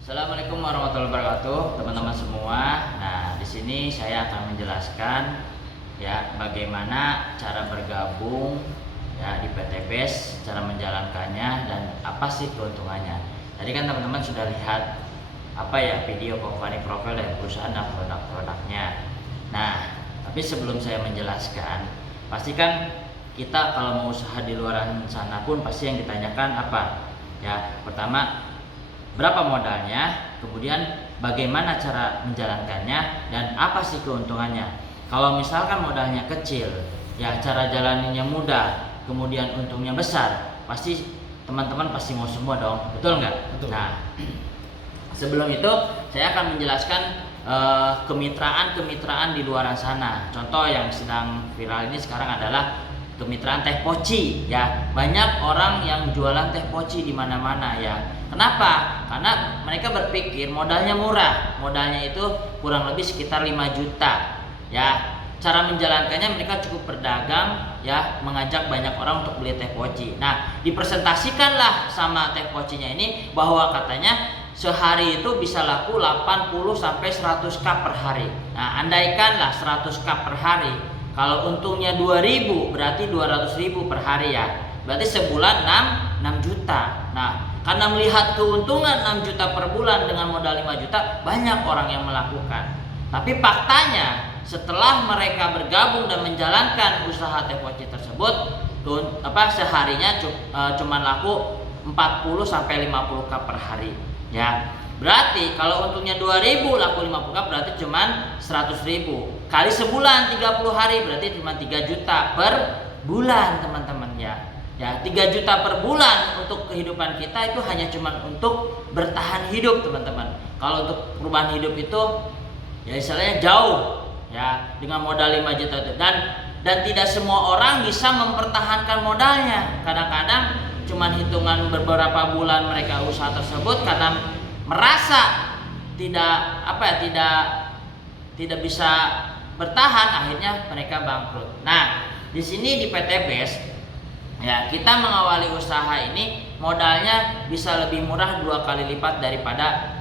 Assalamualaikum warahmatullahi wabarakatuh, teman-teman semua. Nah, di sini saya akan menjelaskan ya bagaimana cara bergabung ya di PT BES, cara menjalankannya dan apa sih keuntungannya. Tadi kan teman-teman sudah lihat apa ya video company profile dari perusahaan dan produk-produknya. Nah, tapi sebelum saya menjelaskan, pastikan kita kalau mau usaha di luar sana pun pasti yang ditanyakan apa? Ya, pertama berapa modalnya, kemudian bagaimana cara menjalankannya dan apa sih keuntungannya. Kalau misalkan modalnya kecil, ya cara jalaninya mudah, kemudian untungnya besar, pasti teman-teman pasti mau semua dong, betul nggak? Betul. Nah, sebelum itu saya akan menjelaskan kemitraan di luar sana. Contoh yang sedang viral ini sekarang adalah kemitraan teh poci ya. Banyak orang yang jualan teh poci di mana-mana ya. Kenapa? Karena mereka berpikir modalnya murah. Modalnya itu kurang lebih sekitar 5 juta ya. Cara menjalankannya mereka cukup berdagang ya, mengajak banyak orang untuk beli teh poci. Nah, dipresentasikanlah sama teh pocinya ini bahwa katanya sehari itu bisa laku 80 sampai 100 cup per hari. Nah, andaikanlah 100 cup per hari, kalau untungnya 2000 berarti 200.000 per hari ya. Berarti sebulan 6 juta. Nah, karena melihat keuntungan 6 juta per bulan dengan modal 5 juta, banyak orang yang melakukan. Tapi faktanya setelah mereka bergabung dan menjalankan usaha teh poci tersebut, seharinya cuma laku 40 sampai 50 cup per hari. Ya, berarti kalau untungnya 2000 laku 50 cup berarti cuma 100.000 kali sebulan 30 hari berarti cuma 3 juta per bulan teman-teman ya. Ya, 3 juta per bulan untuk kehidupan kita itu hanya cuma untuk bertahan hidup teman-teman. Kalau untuk perubahan hidup itu ya istilahnya jauh ya dengan modal 5 juta itu, dan tidak semua orang bisa mempertahankan modalnya. Kadang-kadang cuman hitungan beberapa bulan mereka usaha tersebut karena merasa tidak bisa bertahan, akhirnya mereka bangkrut. Nah, di sini di PT BES ya kita mengawali usaha ini modalnya bisa lebih murah 2 kali lipat daripada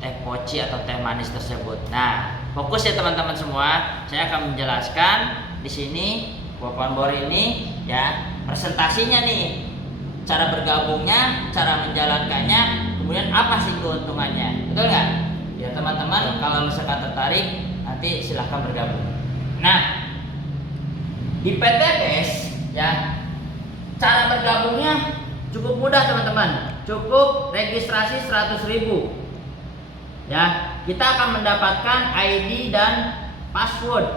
teh poci atau teh manis tersebut. Nah, fokus ya teman-teman semua. Saya akan menjelaskan di sini Popon Bor ini ya presentasinya nih. Cara bergabungnya, cara menjalankannya, kemudian apa sih keuntungannya, betul nggak? Ya teman-teman, kalau misalkan tertarik, nanti silahkan bergabung. Nah, di PT BES ya, cara bergabungnya cukup mudah teman-teman. Cukup registrasi 100.000. Ya, kita akan mendapatkan ID dan password.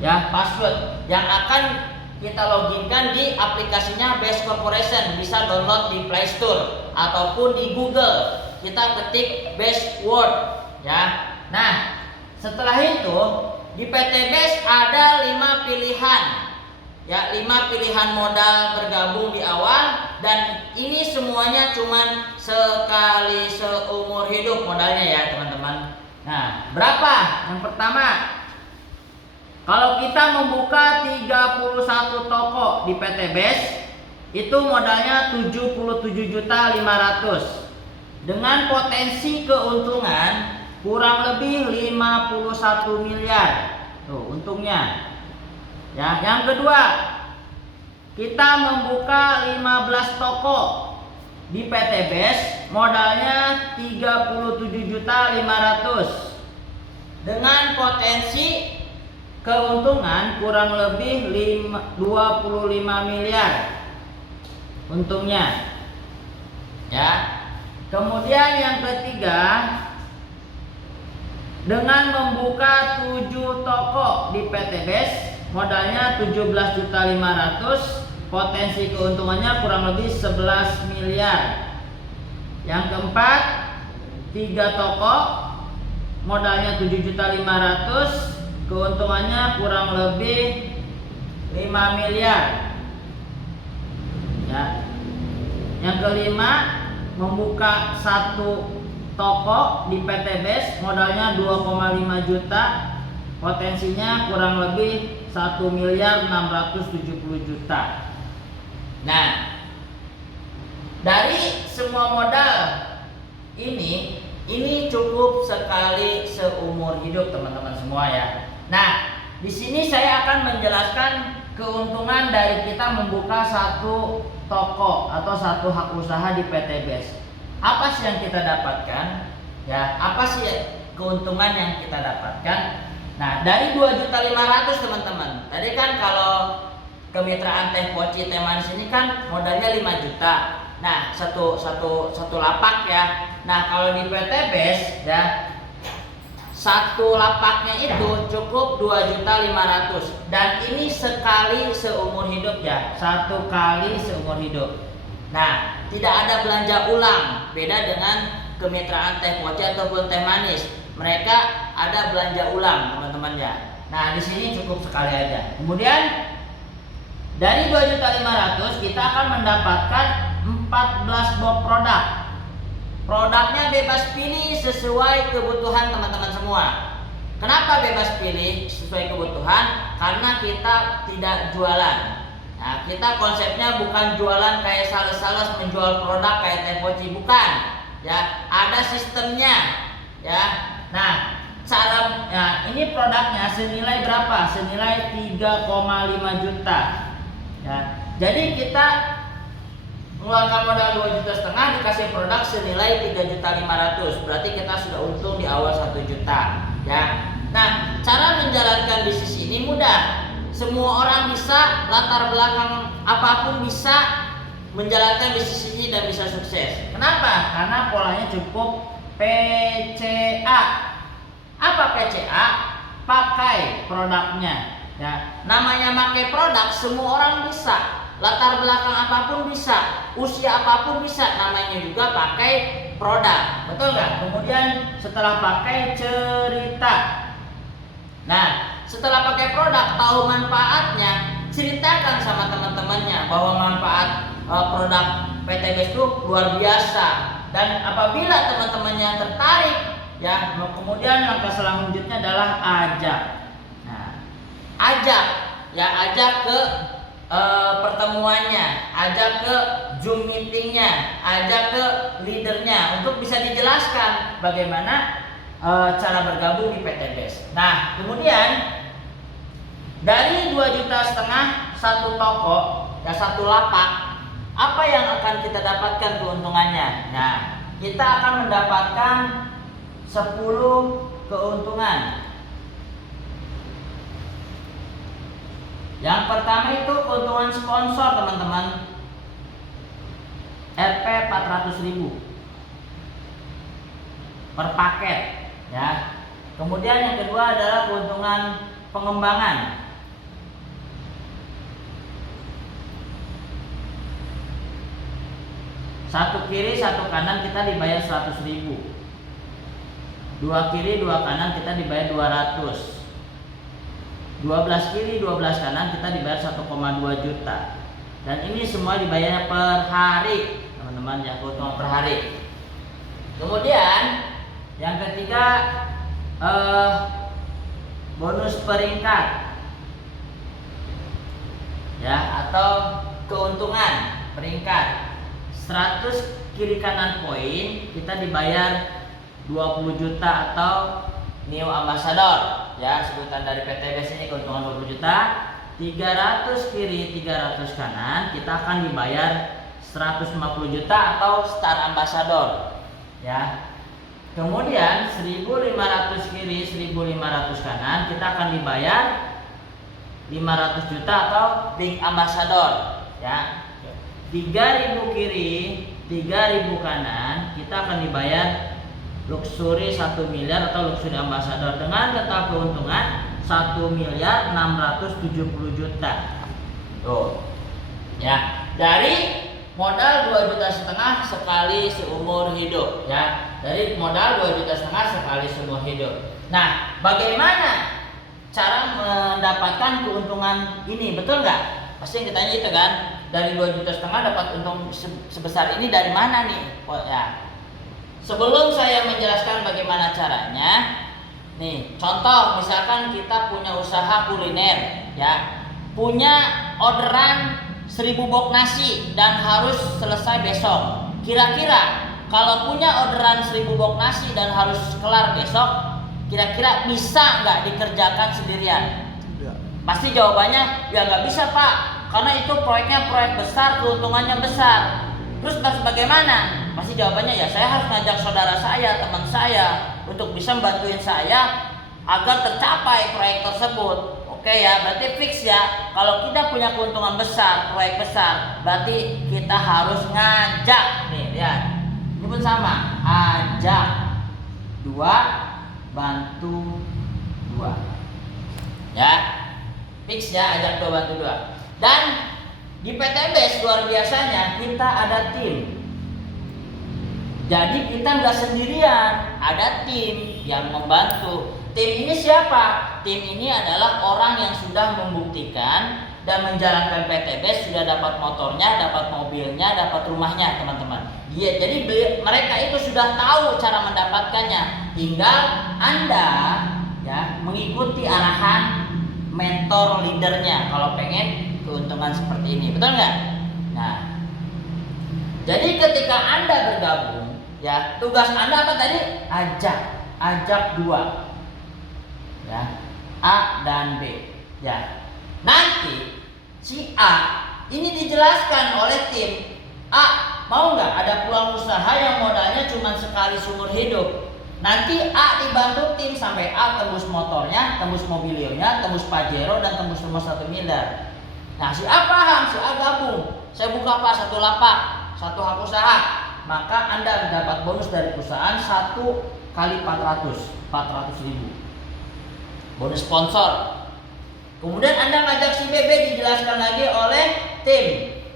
Ya, password yang akan kita loginkan di aplikasinya BES Corporation, bisa download di Play Store ataupun di Google. Kita ketik BES Word ya. Nah, setelah itu di PT BES ada 5 pilihan. Ya, 5 pilihan modal bergabung di awal, dan ini semuanya cuman sekali seumur hidup modalnya ya, teman-teman. Nah, berapa? Yang pertama, kalau kita membuka 31 toko di PT BES, itu modalnya 77.500.000 dengan potensi keuntungan kurang lebih 51 miliar. Tuh, untungnya. Ya, yang kedua, kita membuka 15 toko di PT BES, modalnya 37.500.000 dengan potensi keuntungan kurang lebih 25 miliar untungnya ya. Kemudian yang ketiga, dengan membuka 7 toko di PT BES, modalnya 17.500.000, potensi keuntungannya kurang lebih 11 miliar. Yang keempat, 3 toko, modalnya 7.500.000, keuntungannya kurang lebih 5 miliar ya. Yang kelima, membuka 1 toko di PT BES, modalnya 2,5 juta, potensinya kurang lebih 1.670.000.000. Nah, dari semua modal Ini cukup sekali seumur hidup teman-teman semua ya. Nah, di sini saya akan menjelaskan keuntungan dari kita membuka satu toko atau satu hak usaha di PT BES. Apa sih yang kita dapatkan? Ya, apa sih keuntungan yang kita dapatkan? Nah, dari 2.500.000 teman-teman. Tadi kan kalau kemitraan Teh Poci Teh Manis ini kan modalnya 5 juta. Nah, satu lapak ya. Nah, kalau di PT BES ya, satu lapaknya itu cukup 2.500.000 dan ini sekali seumur hidup ya, satu kali seumur hidup. Nah, tidak ada belanja ulang, beda dengan kemitraan Teh Poci ataupun Teh Manis. Mereka ada belanja ulang teman-teman ya. Nah, di sini cukup sekali aja. Kemudian dari 2.500.000 kita akan mendapatkan 14 box produk. Produknya bebas pilih sesuai kebutuhan teman-teman semua. Kenapa bebas pilih sesuai kebutuhan? Karena kita tidak jualan. Nah, kita konsepnya bukan jualan kayak sales-sales menjual produk kayak Teh Poci, bukan. Ya, ada sistemnya. Ya. Nah, ini produknya senilai berapa? Senilai 3,5 juta. Ya. Jadi kita mengeluarkan modal 2,5 juta dikasih produk senilai 3.500.000. Berarti kita sudah untung di awal 1 juta. Ya. Nah, cara menjalankan bisnis ini mudah. Semua orang bisa, latar belakang apapun bisa menjalankan bisnis ini dan bisa sukses. Kenapa? Karena polanya cukup PCA. Apa PCA? Pakai produknya. Ya, namanya pakai produk semua orang bisa. Latar belakang apapun bisa, usia apapun bisa, namanya juga pakai produk. Betul nggak? Kemudian setelah pakai cerita. Nah, setelah pakai produk, tahu manfaatnya, ceritakan sama teman-temannya bahwa manfaat produk PT BES itu luar biasa. Dan apabila teman-temannya tertarik, ya, kemudian langkah selanjutnya adalah ajak. Nah, ajak ke pertemuannya, ajak ke Zoom meetingnya, ajak ke leadernya untuk bisa dijelaskan bagaimana cara bergabung di PT BES. Nah, kemudian dari 2,5 juta satu toko, ya satu lapak, apa yang akan kita dapatkan keuntungannya? Nah, kita akan mendapatkan 10 keuntungan. Yang pertama itu keuntungan sponsor teman-teman, Rp 400.000 per paket ya. Kemudian yang kedua adalah keuntungan pengembangan. Satu kiri satu kanan kita dibayar 100.000. Dua kiri dua kanan kita dibayar 200. 12 kiri 12 kanan kita dibayar 1,2 juta. Dan ini semua dibayarnya per hari teman-teman ya, keuntungan per hari. Kemudian yang ketiga bonus peringkat ya, atau keuntungan peringkat. 100 kiri kanan poin kita dibayar 20 juta atau new ambassador ya, sebutan dari PT BES ini keuntungan 20 juta. 300 kiri 300 kanan kita akan dibayar 150 juta atau star ambassador ya. Kemudian 1.500 kiri 1.500 kanan kita akan dibayar 500 juta atau big ambassador ya. 3.000 kiri 3.000 kanan kita akan dibayar luxury 1 miliar atau luxury ambassador dengan total keuntungan 1.670 juta. Tuh. Ya, dari modal 2,5 juta sekali seumur hidup ya. Dari modal 2,5 juta sekali seumur hidup. Nah, bagaimana cara mendapatkan keuntungan ini? Betul nggak? Pasti yang ditanya itu kan. Dari 2,5 juta dapat untung sebesar ini dari mana nih? Oh, ya. Sebelum saya menjelaskan bagaimana caranya, nih contoh misalkan kita punya usaha kuliner ya, punya orderan 1.000 box nasi dan harus selesai besok. Kira-kira kalau punya orderan 1000 box nasi dan harus kelar besok, kira-kira bisa nggak dikerjakan sendirian? Tidak. Pasti jawabannya ya nggak bisa Pak, karena itu proyeknya proyek besar, keuntungannya besar. Terus bagaimana? Pasti jawabannya ya saya harus ngajak saudara saya, teman saya untuk bisa membantuin saya agar tercapai proyek tersebut. Oke ya, berarti fix ya. Kalau kita punya keuntungan besar, proyek besar, berarti kita harus ngajak. Nih lihat, ini pun sama, ajak 2, bantu 2. Ya, fix ya, ajak 2 bantu 2. Dan di PTBS luar biasanya kita ada tim. Jadi kita nggak sendirian, ada tim yang membantu. Tim ini siapa? Tim ini adalah orang yang sudah membuktikan dan menjalankan PTBS, sudah dapat motornya, dapat mobilnya, dapat rumahnya, teman-teman. Jadi mereka itu sudah tahu cara mendapatkannya. Tinggal Anda ya mengikuti arahan mentor leadernya kalau pengen keuntungan seperti ini, betul nggak? Nah, jadi ketika Anda bergabung, ya tugas Anda apa tadi? Ajak 2, ya A dan B, ya. Nanti si A ini dijelaskan oleh tim A, mau nggak ada peluang usaha yang modalnya cuma sekali seumur hidup. Nanti A dibantu tim sampai A tembus motornya, tembus mobilionya, tembus Pajero dan tembus rumah 1 miliar. Nah si A paham, si A gabung. Saya buka apa? 1 lapak, 1 hak usaha. Maka Anda dapat bonus dari perusahaan 1 kali 400 ribu. Bonus sponsor. Kemudian Anda ngajak si B dijelaskan lagi oleh tim.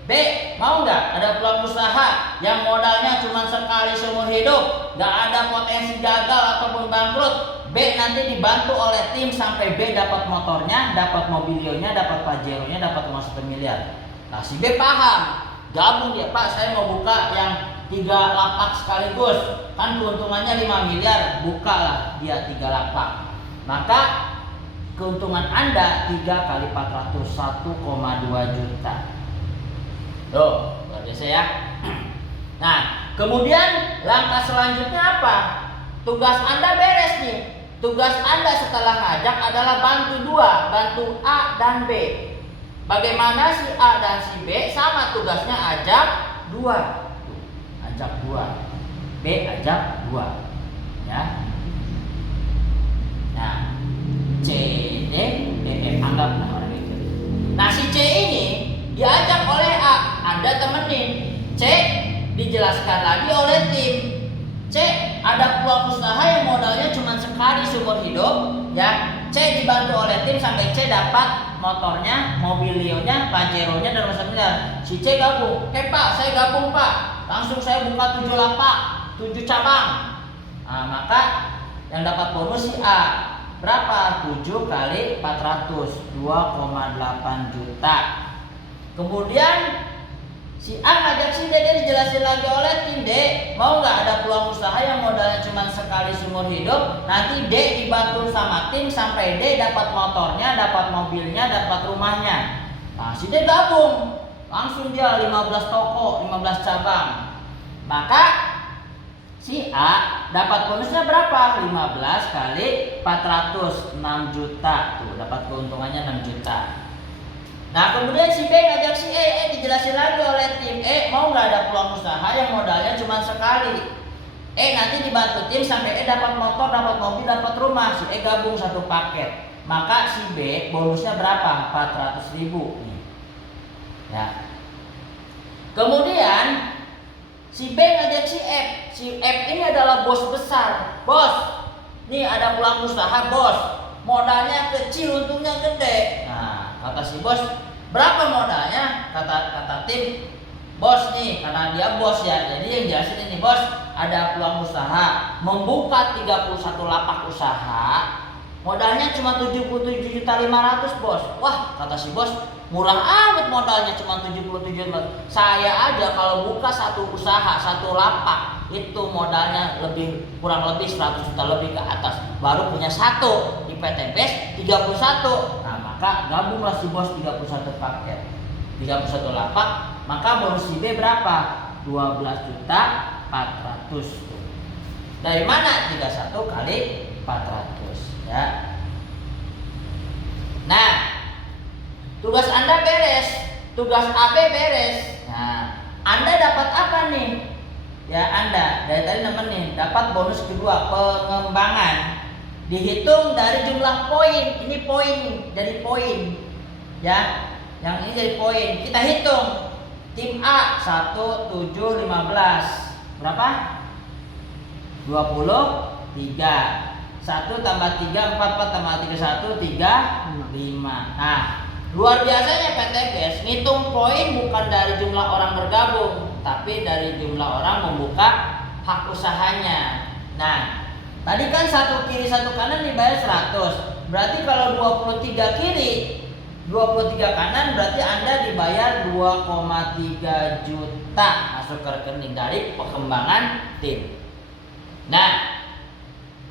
B, mau nggak ada peluang usaha yang modalnya cuma sekali seumur hidup, nggak ada potensi gagal ataupun bangkrut. B nanti dibantu oleh tim sampai B dapat motornya, dapat mobilionya, dapat Pajeronya, dapat rumah 1 miliar. Nah si B paham, gabung dia, Pak saya mau buka yang 3 lapak sekaligus, kan keuntungannya 5 miliar, bukalah dia 3 lapak. Maka keuntungan Anda 3 kali 400, 1,2 juta. Tuh, luar biasa ya. Nah, kemudian langkah selanjutnya apa? Tugas Anda beres nih. Tugas Anda setelah ngajak adalah bantu 2, bantu A dan B. Bagaimana si A dan si B sama tugasnya ajak 2. Ajak 2. B ajak 2. Ya. Nah, C, D, E, F anggap orang itu. Nah, si C ini diajak oleh A, Anda temenin. C dijelaskan lagi oleh tim. C ada peluang usaha yang modalnya cuma sekali seumur hidup, ya. C dibantu oleh tim sampai C dapat motornya, mobilionya, Pajeronya dan macam-macam. Si C gabung. Pak, saya gabung Pak. Langsung saya buka 7 lapak, 7 cabang. Nah, maka yang dapat bonus si A. Berapa? 7 kali 400, 2,8 juta. Kemudian si A ngajak si D, dijelasin lagi oleh tim D, mau nggak ada peluang usaha yang modalnya cuma sekali seumur hidup. Nanti D dibantu sama tim sampai D dapat motornya, dapat mobilnya, dapat rumahnya. Nah si D gabung, langsung dia 15 toko, 15 cabang. Maka si A dapat bonusnya berapa? 15 kali 400, 6 juta. Tuh, dapat keuntungannya 6 juta. Nah kemudian si B ngajak si E, dijelasin lagi oleh tim E, mau nggak ada peluang usaha yang modalnya cuma sekali. E nanti dibantu tim sampai E dapat motor, dapat mobil, dapat rumah. Si E gabung 1 paket. Maka si B bonusnya berapa? 400 ribu. Ya. Kemudian si B ngajak si F. Si F ini adalah bos besar. Bos, nih ada peluang usaha bos. Modalnya kecil, untungnya gede. Nah, kata si bos, berapa modalnya? Kata tim, bos nih, karena dia bos ya. Jadi yang jelasin ini bos, ada peluang usaha membuka 31 lapak usaha. Modalnya cuma 77.500.000 bos. Wah, kata si bos, murah amat modalnya cuma 77 juta. Saya aja kalau buka 1 usaha, 1 lapak itu modalnya kurang lebih 100 juta lebih ke atas. Baru punya 1 di PTBS 31. Nah, maka gabunglah si bos 31 paket. 31 lapak, maka bonus si B berapa? 12 juta 400. Dari mana 31 kali 400 ya. Nah, tugas Anda beres, tugas AB beres. Nah, Anda dapat apa nih? Ya, Anda dari tadi nemenin dapat bonus kedua, pengembangan. Dihitung dari jumlah poin. Ini poin, jadi poin. Ya, yang ini jadi poin. Kita hitung. Tim A 1, 7, 15. Berapa? 23. 1 tambah 3, 4, 4 tambah 3, 1, 3, 5. Nah, luar biasanya PTGS ngitung poin bukan dari jumlah orang bergabung, tapi dari jumlah orang membuka hak usahanya. Nah, tadi kan satu kiri satu kanan dibayar 100. Berarti kalau 23 kiri 23 kanan berarti Anda dibayar 2,3 juta masuk ke rekening dari pengembangan tim. Nah,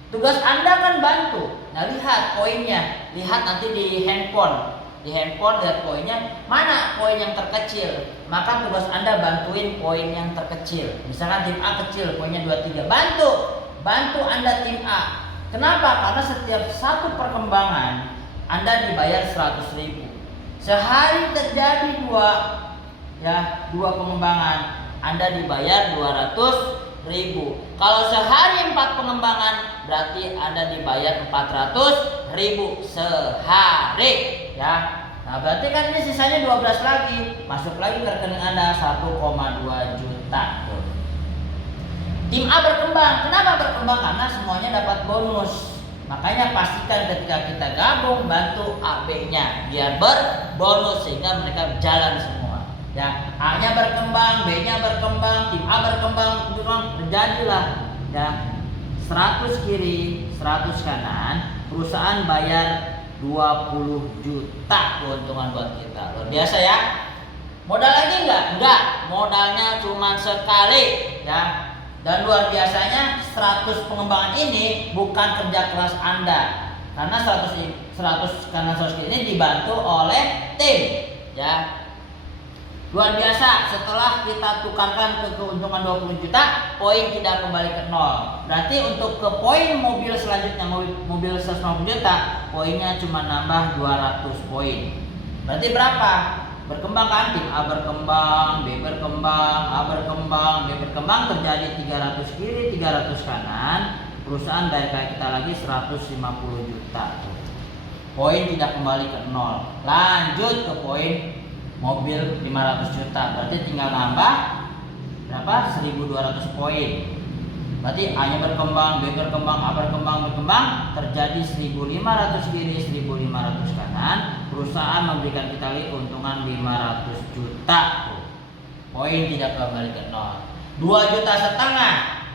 tugas Anda kan bantu. Nah, lihat poinnya. Lihat nanti di handphone. Di handphone lihat poinnya. Mana poin yang terkecil? Maka tugas Anda bantuin poin yang terkecil. Misalkan tim A kecil, poinnya 23. Bantu Anda tim A. Kenapa? Karena setiap satu perkembangan Anda dibayar 100.000. Sehari terjadi dua pengembangan, Anda dibayar 200.000. Kalau sehari 4 pengembangan, berarti Anda dibayar 400.000 sehari, ya. Nah, berarti kan ini sisanya 12 lagi, masuk lagi ke rekening Anda 1,2 juta. Tim A berkembang. Kenapa berkembang? Karena semuanya dapat bonus. Makanya pastikan ketika kita gabung bantu AB-nya biar berbonus sehingga mereka jalan semua. Ya, A-nya berkembang, B-nya berkembang, tim A berkembang, terjadilah ya 100 kiri, 100 kanan, perusahaan bayar 20 juta keuntungan buat kita. Luar biasa ya. Modal lagi enggak? Modalnya cuma sekali ya. Dan luar biasanya 100 pengembangan ini bukan kerja keras Anda. Karena 100 kanan 100 kiri ini dibantu oleh tim ya. Luar biasa, setelah kita tukarkan ke keuntungan 20 juta, poin tidak kembali ke nol. Berarti untuk ke poin mobil selanjutnya, mobil 150 juta, poinnya cuma nambah 200 poin. Berarti berapa? Berkembang kan? Tim A berkembang, B berkembang, A berkembang, B berkembang, terjadi 300 kiri, 300 kanan. Perusahaan dari kita lagi 150 juta. Poin tidak kembali ke nol. Lanjut ke poin mobil 500 juta, berarti tinggal nambah berapa? 1.200 poin. Berarti A-nya berkembang, B berkembang, A berkembang, terjadi 1.500 kiri, 1.500 kanan. Perusahaan memberikan kita lagi keuntungan 500 juta. Poin tidak kembali ke nol. 2,5 juta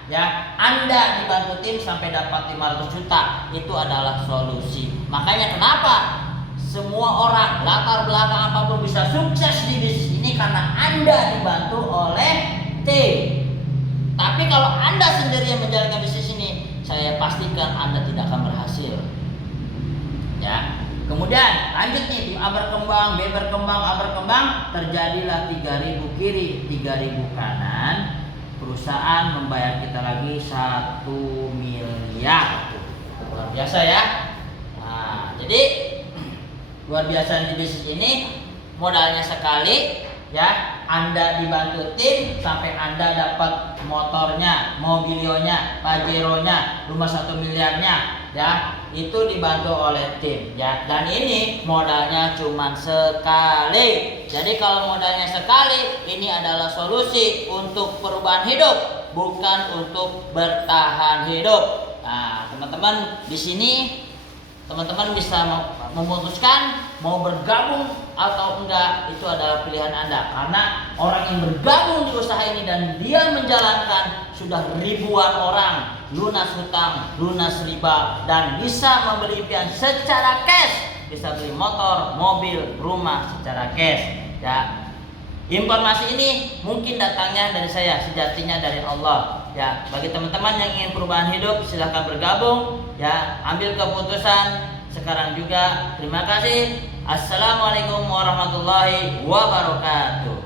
ya. Anda dibantu tim sampai dapat 500 juta. Itu adalah solusi. Makanya kenapa semua orang latar belakang apapun bisa sukses di bisnis ini karena Anda dibantu oleh tim. Tapi kalau Anda sendiri yang menjalankan bisnis ini, saya pastikan Anda tidak akan berhasil. Ya. Kemudian lanjut nih, tim A berkembang, B berkembang, A berkembang, terjadilah 3.000 kiri, 3.000 kanan. Perusahaan membayar kita lagi 1 miliar. Luar biasa ya. Nah, jadi luar biasa di bisnis ini modalnya sekali ya. Anda dibantu tim sampai Anda dapat motornya, mobilionya, pajeronya, rumah 1 miliarnya ya. Itu dibantu oleh tim ya. Dan ini modalnya cuma sekali. Jadi kalau modalnya sekali, ini adalah solusi untuk perubahan hidup, bukan untuk bertahan hidup. Nah, teman-teman di sini teman-teman bisa memutuskan mau bergabung atau enggak, itu adalah pilihan Anda. Karena orang yang bergabung di usaha ini dan dia menjalankan sudah ribuan orang, lunas hutang, lunas riba, dan bisa membeli impian secara cash, bisa beli motor, mobil, rumah secara cash ya. Informasi ini mungkin datangnya dari saya, sejatinya dari Allah ya. Bagi teman-teman yang ingin perubahan hidup, silahkan bergabung ya, ambil keputusan sekarang juga. Terima kasih. Assalamualaikum warahmatullahi wabarakatuh.